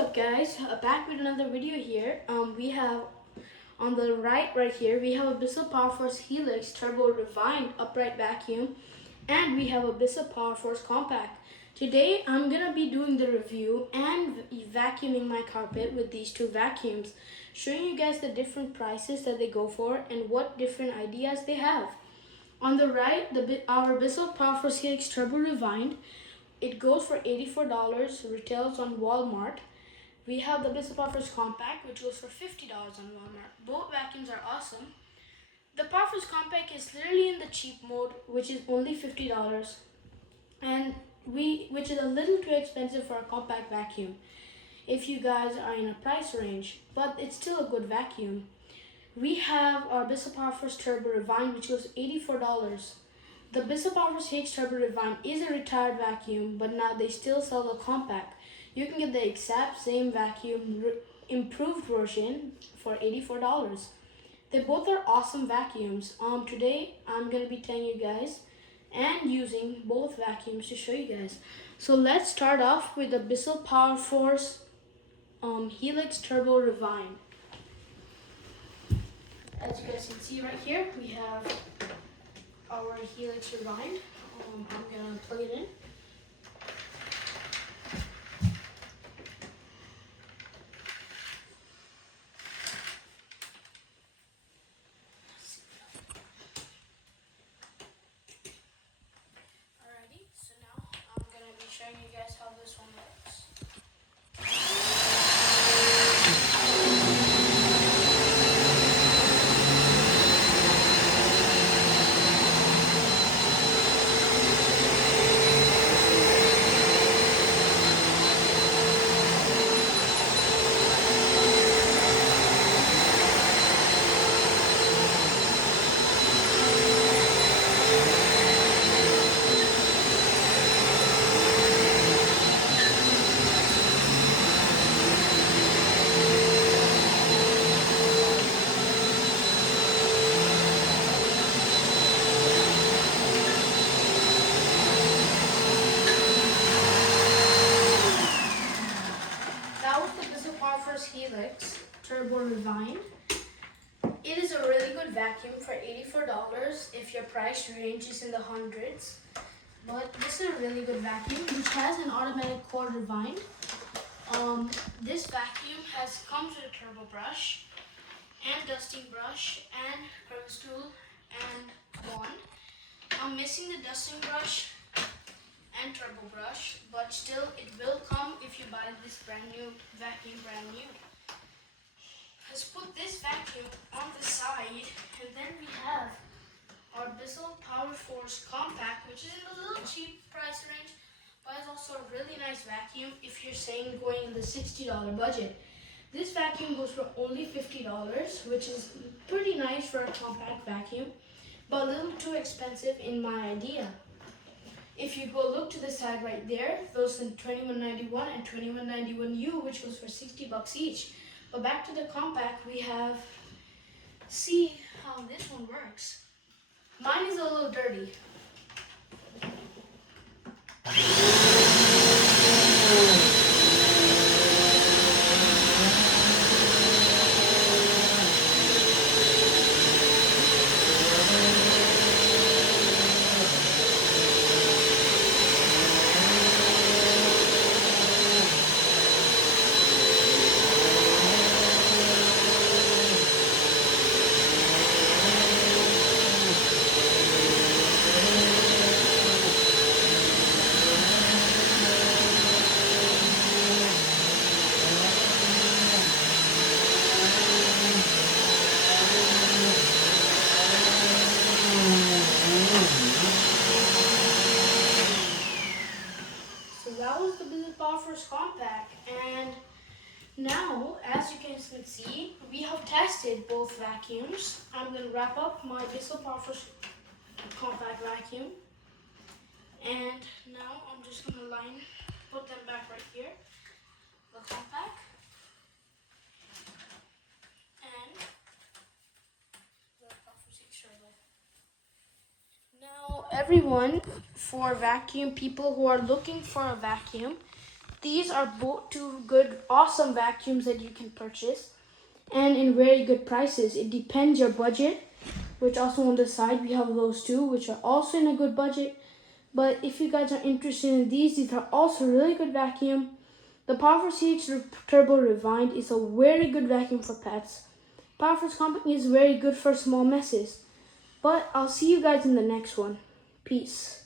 up, guys? Back with another video here. We have on the right here we have a Bissell powerforce Helix Turbo refined upright vacuum, and we have a Bissell powerforce compact. Today I'm gonna be doing the review and vacuuming my carpet with these two vacuums, showing you guys the different prices that they go for and what different ideas they have. On the right, our Bissell powerforce Helix Turbo refined. It goes for $84, retails on Walmart. We have the Bissell powerforce compact, which goes for $50 on Walmart. Both vacuums are awesome. The powerforce compact is literally in the cheap mode, which is only $50, and which is a little too expensive for a compact vacuum if you guys are in a price range, but it's still a good vacuum. We have our Bissell powerforce Turbo Refined, which goes $84. The Bissell powerforce Helix Turbo Refined is a retired vacuum, but now they still sell the compact. You can get the exact same vacuum improved version for $84. They both are awesome vacuums. Today I'm gonna be telling you guys and using both vacuums to show you guys. So let's start off with the Bissell powerforce Helix Turbo Refined. As you guys can see right here, we have our Helix Refined. I'm gonna plug it in. Alrighty, so now I'm gonna be showing you guys how this one works. That was the Bissell powerforce Helix Turbo Refined. It is a really good vacuum for $84 if your price range is in the hundreds. But this is a really good vacuum which has an automatic cord rewind. This vacuum comes with a turbo brush and dusting brush and crevice tool and wand. I'm missing the dusting brush and turbo brush, but still it will come if you buy this brand new vacuum brand new. Let's put this vacuum on the side, and then we have our Bissell powerforce compact, which is in a little cheap price range, but it's also a really nice vacuum if you're saying going in the $60 budget. This vacuum goes for only $50, which is pretty nice for a compact vacuum, but a little too expensive in my idea. If you go look to the side right there, those are $21.91 and $21.91U, which goes for $60 each. But back to the compact, we have, see how this one works. Mine is a little dirty. So that was the Bissell powerforce compact, and now, as you can see, we have tested both vacuums. I'm going to wrap up my Bissell powerforce compact vacuum, and now I'm just going to put them back right here, the compact and the powerforce Turbo. Now, everyone, for vacuum people who are looking for a vacuum, these are both two good, awesome vacuums that you can purchase, and in very good prices. It depends your budget, which also on the side we have those two, which are also in a good budget. But if you guys are interested in these are also really good vacuum. The powerforce Helix Turbo Refined is a very good vacuum for pets. Powerforce Company is very good for small messes. But I'll see you guys in the next one. Peace.